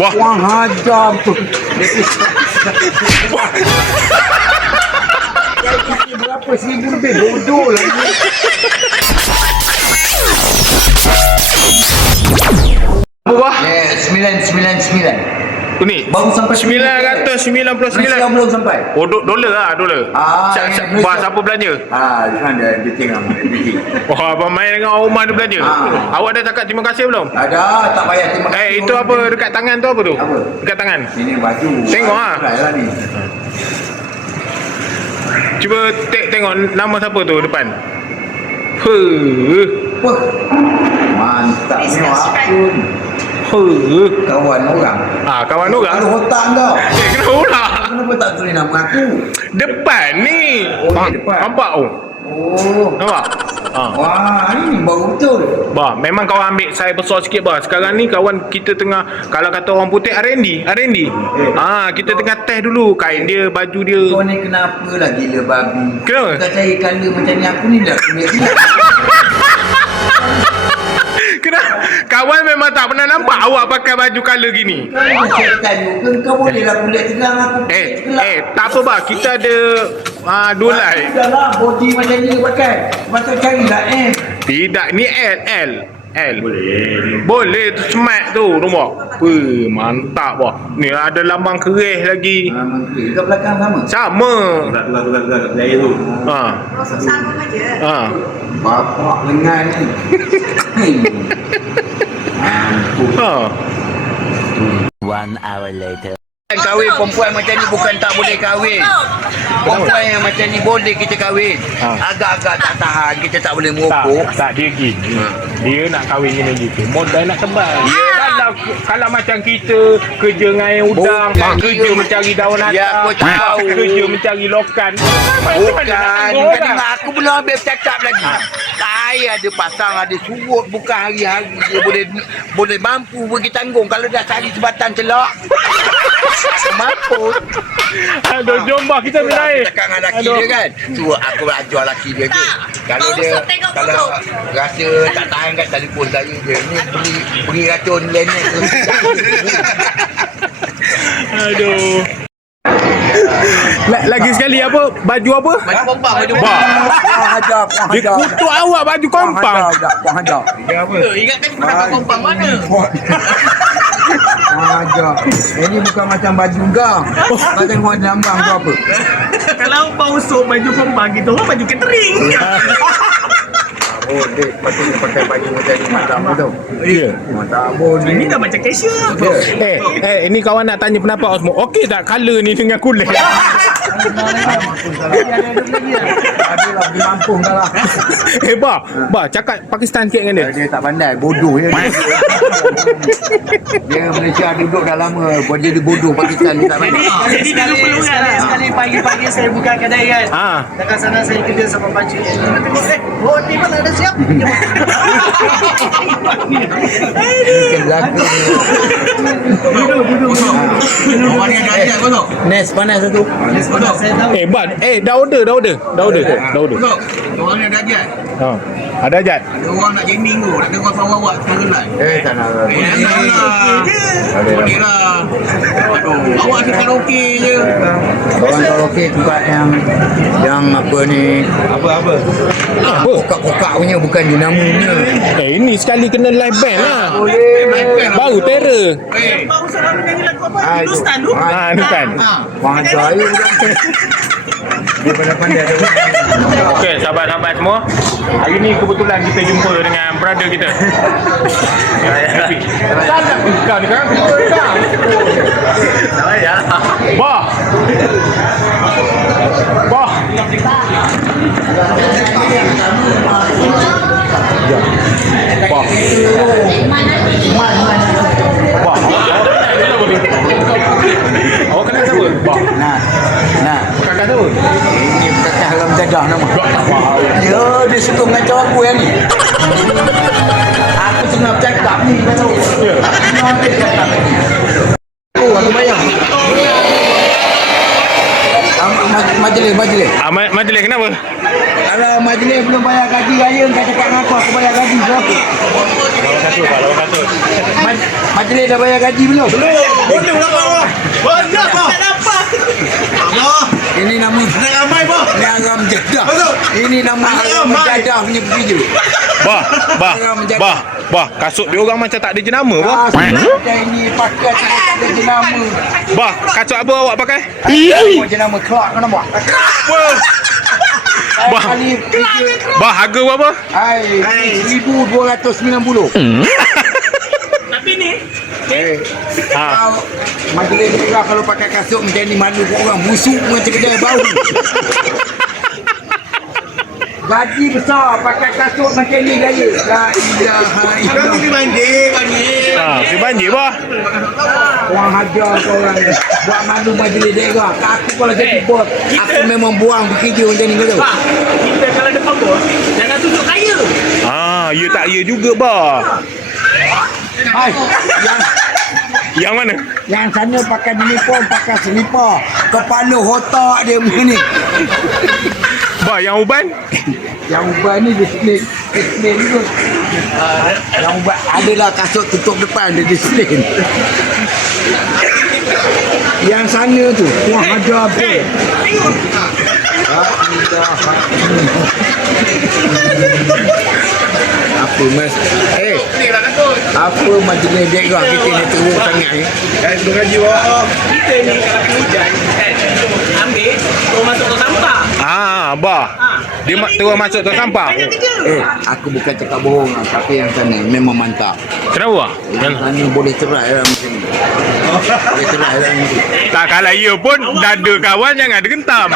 Wah. Wah hajar tu. Berapa seribu lebih bodoh ni. Apa bah? Eh, sembilan, sembilan, sembilan. Ni. Baru sampai 999. Malaysia belum sampai. Oh, do- dolar lah, dolar. Ah, sa- Malaysia. Bah, siapa belanja? Ah, di sana ada dia tengok everything. Oh, abang main dengan Omar tu belanja. Ah. Awak dah cakap terima kasih belum? Ada, tak payah terima kasih. Eh, itu apa dekat tangan tu apa tu? Apa? Dekat tangan. Ini baju. Tengok, ah. Lah ni. Cuba tek tengok nama siapa tu depan. Huh. Wah. Mantap ni akun. Huh. Kawan orang. Ah, kawan orang. Kalau otak kau. Eh, kenapa pula? Kenapa tak tulis nama aku? Depan ni. Oh, ni depan. Nampak oh. Oh. Nampak? Ah. Wah, ini baru betul. Bah, memang kawan ambil saya besar sikit bah. Sekarang ni kawan kita tengah kalau kata orang putih R&D, R&D. Ah, kita tengah test dulu kain dia, baju dia. Kau ni kenapa lah gila babi? Kenapa? Kau cari colour macam ni aku ni dah. Kenapa? Kawan memang tak pernah nampak awak pakai baju color gini. Kau cari colour ke kau boleh lah kulit tegang aku. Eh, eh, tak apa bah. Kita ada ah dua lah body macam ni pakai. Macam carilah eh. Tidak, ni L, L. L. Boleh. Boleh tu smart tu nampak. Weh, mantap bah. Ni ada lambang kerih lagi. Ha, menteri. Kat belakang sama. Sama. Tukar-tukar gaya tu. Ha. Rosok sarung aja. Ha. Bapak lengan ni. Ampun. Ha. One hour later. Kahwin perempuan macam ni bukan tak boleh kahwin. Perempuan yang macam ni boleh kita kahwin. Ha. Agak-agak tak tahan, kita tak boleh Tak, merokok. tak dia gini. Dia nak kahwin gini gitu. Modal nak tebal. Ya. Kalau kalau macam kita kerja dengan air udang, Bukan. kerja mencari daun atas, Ya, aku tahu. kerja mencari lokan. Bukan. Kan aku belum habis cakap lagi. Saya ada pasang, ada surut. Bukan hari-hari dia boleh boleh mampu pergi tanggung. Kalau dah cari sebatan celak. Mampu. Aduh, jom bah kita berlari. Cakap dengan laki dia kan. Suruh aku ajar laki dia je. Kalau dia kalau rasa tak tahan kat telefon saya je. Ni beli beli racun tu. Aduh. La- lagi sekali apa? Baju apa? Baju kompang, baju Bah. Puang hajar, Dia kutuk awak baju kompang. Puang hajar. Ingat tadi pakai kompang mana? Hajar. Ini bukan macam baju gang. Kau tengok lambang tu apa? Kalau bau sok baju kompang gitu, baju catering. Oh, dia patut dia pakai baju macam ni macam apa tau. Ya. Tak. Ini dah macam cashier. Eh, eh, ini kawan nak tanya pendapat Osmo. Okey tak color ni dengan kulit? Lah. eh, bah, bah, cakap Pakistan sikit dengan dia. Dia tak pandai, bodoh ya. Dia Malaysia duduk dah lama, buat dia dia bodoh Pakistan dia tak Jadi, pandai. jadi dulu perlu sekali, sekali pagi-pagi saya buka kedai kan. Ah. Dekat sana saya kerja sama pakcik. Tengok, eh, oh ni mana ada siap? Nes panas satu. Eh, bah, eh, dah order, dah order. Dah order, dah order. Orang ni ada ajak. Ha. Ada ajat. Ada orang nak jamming tu, nak tengok sama awak sekarang lah. Eh, tak nak. Eh, nak lah. Boleh lah. Aduh, awak asyik karaoke je. Orang karaoke tempat yang yang apa ni Apa-apa? Apa? Kokak-kokak punya bukan dinamo-nya. Eh, ini sekali kena live band lah. Boleh. Baru terror. Eh, baru salah menyanyi lagu apa? Ah. Hindustan tu. Ha, ni kan. Ajar ayo. Dia pandai-pandai ada. Okey, sahabat-sahabat semua. Hari ni kebetulan kita jumpa dengan brother kita. Happy. Kau ni kan? Bah. Bah. Bah. Bah. Awak kenal siapa? Bah. Nah. Nah. Kakak siapa? Ini kakak haram jadah nama. Ya, dia suka mengacau aku yang ni. Aku tengah bercakap ni, kau tahu. Ya. Aku tengah habis cakap ni. Oh, aku bayang. Ma- Majlis, majlis. Ah, ma- majlis kenapa? Kalau majlis belum bayar gaji raya, kau cakap dengan aku, aku bayar gaji berapa? pak, lawan Majlis dah bayar gaji belum? Bodoh lah bawah. Bodoh. Tak dapat. Allah. Ini nama Nak ramai bawah. Ini Aram Jadah. Betul. Ini nama Anak Aram ramai. Jadah punya video. Bah, bah, bah, bah, kasut dia orang macam tak ada jenama bah. Ah, sudah ini pakai tak ada jenama. Bah, kasut apa awak pakai? Tengok jenama Clark kau nampak? Wah. Bah. kali video. Bah, harga berapa? Hai, 1290. Tapi ni. Eh, Ha. majlis juga kalau pakai kasut macam ni malu orang busuk macam kedai bau. Gaji besar pakai kasut macam ni gaya. La ilaha Kau illallah. pergi mandi, mandi. Ha, si banjir bah. Orang hajar kau orang ni. Buat malu majlis daerah. Aku kalau jadi bos, aku memang buang bekerja macam ni kau. Pak, kita kalau depan bos, jangan tunjuk kaya. Ah, ya tak ya juga bah. Hai, yang Yang mana? yang sana pakai uniform, pakai selipar. Kepala otak dia macam ni. Bah, yang uban? Yang ubah ni display ni tu. Uh, yang ubah adalah kasut tutup depan dia display. yang sana tu Wah ada apa? apa mas? Eh, apa majlis daerah kita ni teruk sangat ni? Dan dua gaji bawah. Kita ni kalau hujan, kan? Ambil, turun masuk ke sampah. Ah, bah. Dia ma- terus masuk ke sampah. Eh, aku bukan cakap bohong lah, tapi yang sana memang mantap. Kenapa? Yang Yang sana boleh cerai lah macam ni. Boleh cerai lah macam ni. tak kalau ya pun dada kawan jangan ada gentam.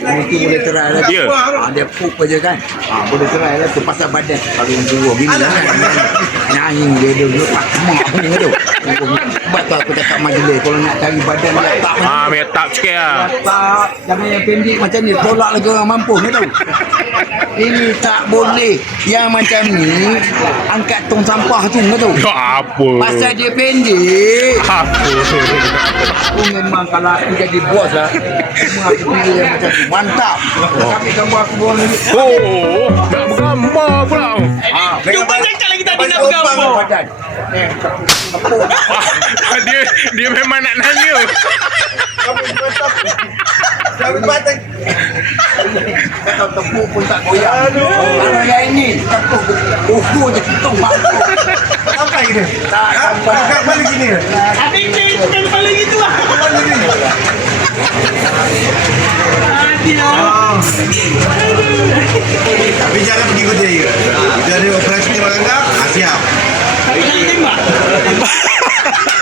Mungkin boleh cerai lah. Ya. Ha, dia pup aja kan. Ha, boleh cerai lah tu pasal badan. Kalau yang dua bini lah kan. Nyanyi dia dia dia tak mak ni tu. Sebab tu aku cakap majlis kalau nak cari badan dia tak Ah, metap sikit lah. tak jangan yang pendek macam ni tolak lagi orang mampu ni tahu ini tak boleh. Yang macam ni angkat tong sampah tu tahu Ya apa? pasal dia pendek. Apa? aku memang kalau aku jadi bos lah memang aku pilih yang macam tu. Mantap. Tapi gambar aku buang lagi. Oh, nak bergambar pula. ha, Jumpa cakap lagi tadi nak bergambar. eh tepuk dia dia memang nak nanya. Kau tepuk pun tak goyang kalau yang ini tepuk ukur je ketung mampu Sampai gini. tak sampai balik gini. Ada ini, bukan balik gitu lah. Tapi jangan pergi kerja ya. Ada operasi tembak gagak, ah, siap. Jangan tembak.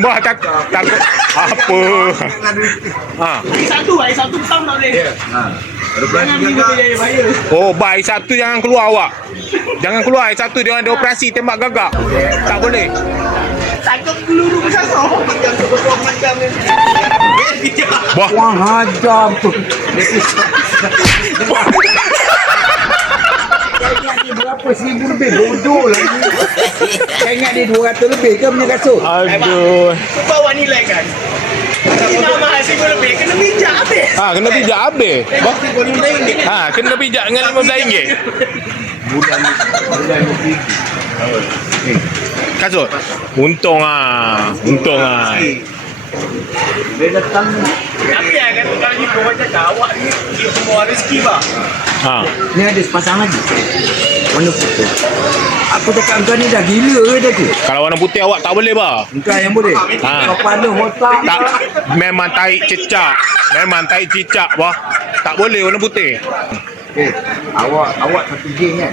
Bah tak takut apa? Ha. Hari Sabtu, hari Sabtu petang tak boleh. Jangan pergi kerja jaya bahaya. Oh, bah hari Sabtu jangan keluar awak. Jangan keluar hari Sabtu dia orang ada operasi tembak gagak. Tak boleh. Takut peluru bersasar. Bah, Wah hajar berapa seribu lebih bodoh lah ni. saya ingat dia dua ratus lebih ke punya kasut aduh tu bawa nilai kan Ha, kena pijak habis. Ha, kena pijak habis. Ha, kena pijak dengan RM15. Bulan ni, bulan Kasut. Untung ah, untung ah. Dia datang. Tapi ah, kan kalau ni kau macam awak ni semua rezeki bah. Ha. ni ada sepasang lagi. Mana putih? Aku cakap kau ni dah gila ke dia tu? Kalau warna putih awak tak boleh bah. Engkau yang boleh. Ha. Kepala otak. Tak memang tarik cecak. Memang tarik cicak bah. Tak boleh warna putih. Eh, awak awak satu geng kan?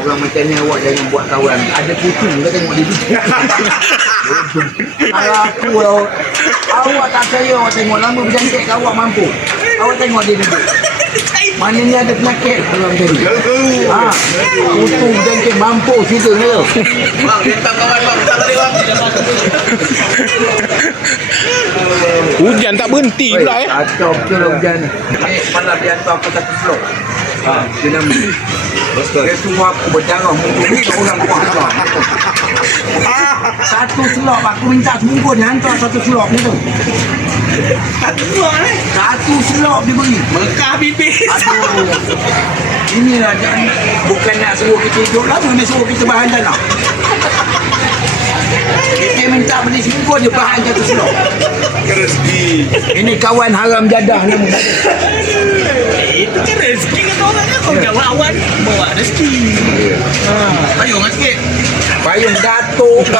Orang macam ni awak jangan buat kawan. Ada kucing kau tengok dia tu. Kalau aku awak, awak tak percaya awak tengok lama berjangkit ke awak mampu. Awak tengok dia duduk. Maknanya ada penyakit kalau macam ni. Ha, kutu berjangkit mampu situ ni tu. Bang, dia tak kawan bang, tak boleh bang. Hujan tak berhenti pula eh. Kacau betul hujan ni. Eh, malam dia hantar aku satu slot. Dia nama. Dia suruh aku berdarah ni orang buang slot. Satu slot aku minta seminggu dia hantar satu slot ni tu. Satu selop dia beri. Mekah bibir. Aduh. Inilah jangan bukan nak suruh kita hidup lama, nak suruh kita bahan tanah. Kita minta beli seminggu je bahan satu. Rezeki. Ini kawan haram jadah nama dia. Itu kan rezeki kata orang kan. Kau kat awan bawa rezeki. Ha. Payung lah sikit. Payung gatuk.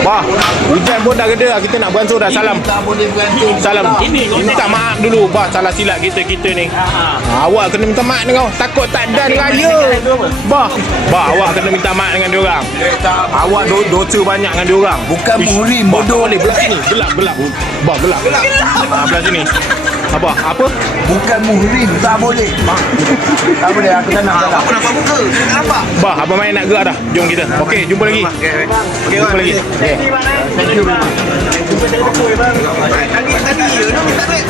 Bah, hujan pun dah reda. Kita nak beransur dah. Salam. Tak boleh bergantung. Salam. Ini, minta maaf dulu. Bah, salah silap kita kita ni. Ha, awak kena minta maaf dengan takut tak dan raya. Bah, bah awak kena minta maaf dengan dia orang. Awak do, dosa banyak dengan dia orang. Bukan muhrim, bah, bodoh. Boleh belah sini. Gelap, gelap. Bah, gelap. Gelap. Ha, belah sini. Apa? Apa? Bukan muhrim, tak boleh. Tak boleh, aku tak nak jalan. Apa nampak muka? Tak nampak. Bah, abang main nak gerak dah. Jom kita. Okey, jumpa lagi. Okey, Jumpa lagi. Tadi tadi you know minta duit.